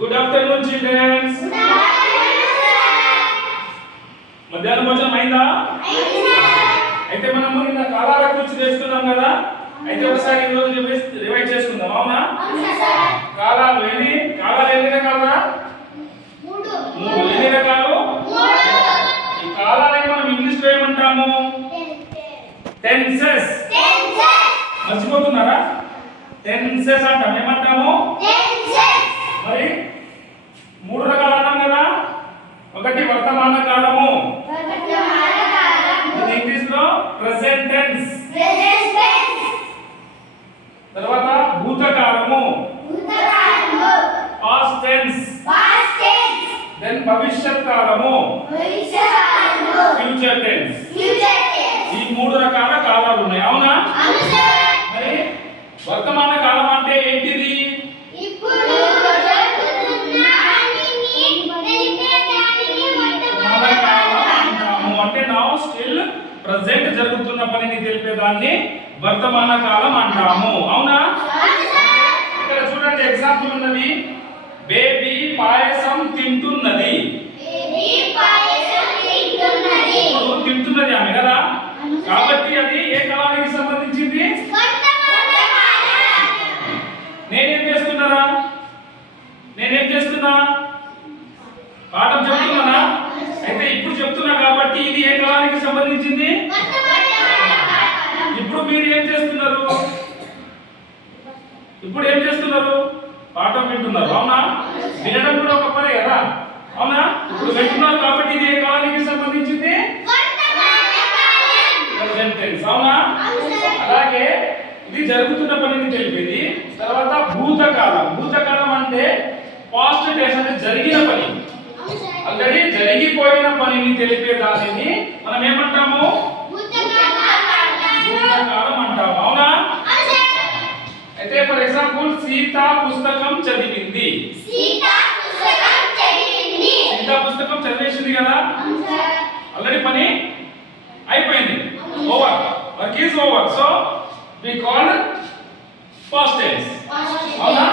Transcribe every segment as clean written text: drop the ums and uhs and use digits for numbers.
Good afternoon, children. మధ్యాహ్నం భోజనం అయిందా? అయితే మనము నిన్న కాలాల గురించి తెలుసుకున్నాం కదా. అయితే ఒకసారి ఈ రోజు రివైజ్ చేసుకుందాం. అవునా? కాలాలు ఎన్ని రకాలురా? మూడు. ఎన్ని రకాలు? ఈ కాలాలని మనం ఇంగ్లీష్ లో ఏమంటాము? టెన్సెస్. మర్చిపోతున్నారా? టెన్సెస్ అంటాం. ఏమంటాము? మరి మూడు రకాలు అన్నాం కదా. ఒకటి వర్తమాన కాలము, ఇంగ్లీష్ లో ప్రెజెంట్ టెన్స్. తర్వాత భూతకాలము, పాస్ట్ టెన్స్. దెన్ భవిష్యత్ కాలము, ఫ్యూచర్ టెన్స్. ఈ మూడు రకాల కాలాలు ఉన్నాయి. అవునా? మరి వర్తమాన కాలం అంటే ఏంటిది? అంటే నౌ స్టిల్ ప్రెజెంట్ జరుగుతున్న పనిని తెలిపేదాన్ని వర్తమాన కాలం అంటాము. అవునా? ఇక్కడ చూడండి, ఎగ్జాంపుల్ ఉన్నది. బేబీ పాయసం తింటున్నది. తింటున్నది ఆమె కదా. కాబట్టి అది ఏ కాలానికి సంబంధించింది? నేనేం చేస్తున్నా? పాఠం చెప్తున్నానా? అయితే ఇప్పుడు చెప్తున్నా కాబట్టి ఇది ఏ కాలానికి సంబంధించింది? ఇప్పుడు మీరు ఏం చేస్తున్నారు? పాఠం వింటున్నారు. అవునా? వినడం కూడా ఒక పనే కదా. అవునా? ఇప్పుడు వింటున్నారు కాబట్టి ఇది ఏ కాలానికి సంబంధించింది? Present tense. అవునా? అలాగే ఇది జరుగుతున్న పనిని తెలిపేది. తర్వాత భూతకాలం అంటే పాస్ట్ టెన్స్, అంటే జరిగిన పని, ఆల్రెడీ జరిగిపోయిన పనిని తెలిపే దానిని మనం ఏమంటాము? భూతకాలం అంటాము. అవునా? అయితే ఫర్ ఎగ్జాంపుల్, సీత పుస్తకం చదివింది. సీత పుస్తకం చదివేసింది కదా. ఆల్రెడీ పని అయిపోయింది. Over. Work is over. So we call past tense. అవునా?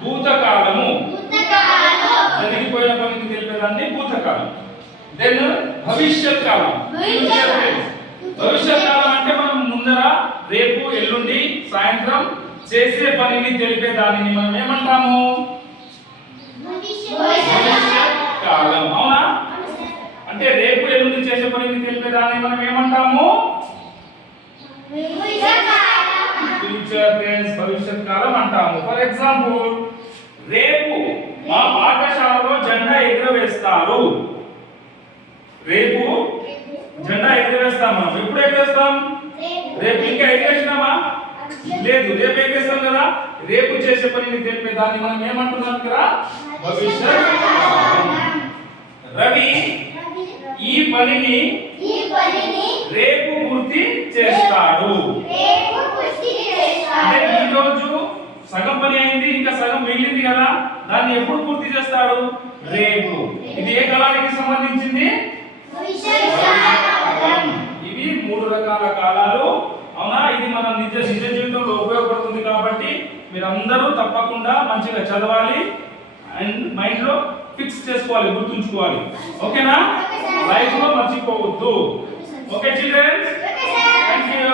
భూతకాలము, జరిగిపోయిన పనిని తెలిపేదాన్ని భూతకాలం. దెన్ భవిష్యత్ కాలం. భవిష్యత్ కాలం అంటే మనం ముందర, రేపు, ఎల్లుండి, సాయంత్రం చేసే పనిని తెలిపే దానిని మనం ఏమంటాము? భవిష్యత్ కాలం. అవునా? అంటే రేపు, ఎల్లుండి చేసే పనిని తెలిపే దానిని మనం ఏమంటాము? ఫ్యూచర్ టెన్స్, భవిష్యత్ కాలం అంటాము. ఫర్ ఎగ్జాంపుల్, రేపు మా పాఠశాలలో జెండా ఎగురవేస్తారు. రేపు జెండా ఎగురవేస్తాం. మనం ఎప్పుడు ఎగురవేస్తాం? రేపు. ఇంకా ఎగురేసినామా? లేదు. రేపు ఎగురేస్తాం కదా. రేపు చేసే పనిని తెలిపే దాన్ని మనం ఏమంటున్నాం ఇక్కడ? భవిష్యత్ కాలం. రవి ఈ పనిని రేపు పూర్తి చేస్తాడు. అంటే ఈ రోజు సగం పని అయింది, ఇంకా సగం మిగిలింది కదా. దాన్ని ఎప్పుడు పూర్తి చేస్తాడు? రేపు. ఇది ఏ కాలానికి సంబంధించింది? ఇవి మూడు రకాల కాలాలు. అవునా? ఇది మన నిజ జీవితంలో ఉపయోగపడుతుంది కాబట్టి మీరందరూ తప్పకుండా మంచిగా చదవాలి అండ్ మైండ్ లో ఫిక్స్ చేసుకోవాలి, గుర్తుంచుకోవాలి. ఓకేనా? లైఫ్ లో మర్చిపోవద్దు. Okay children? థాంక్యూ.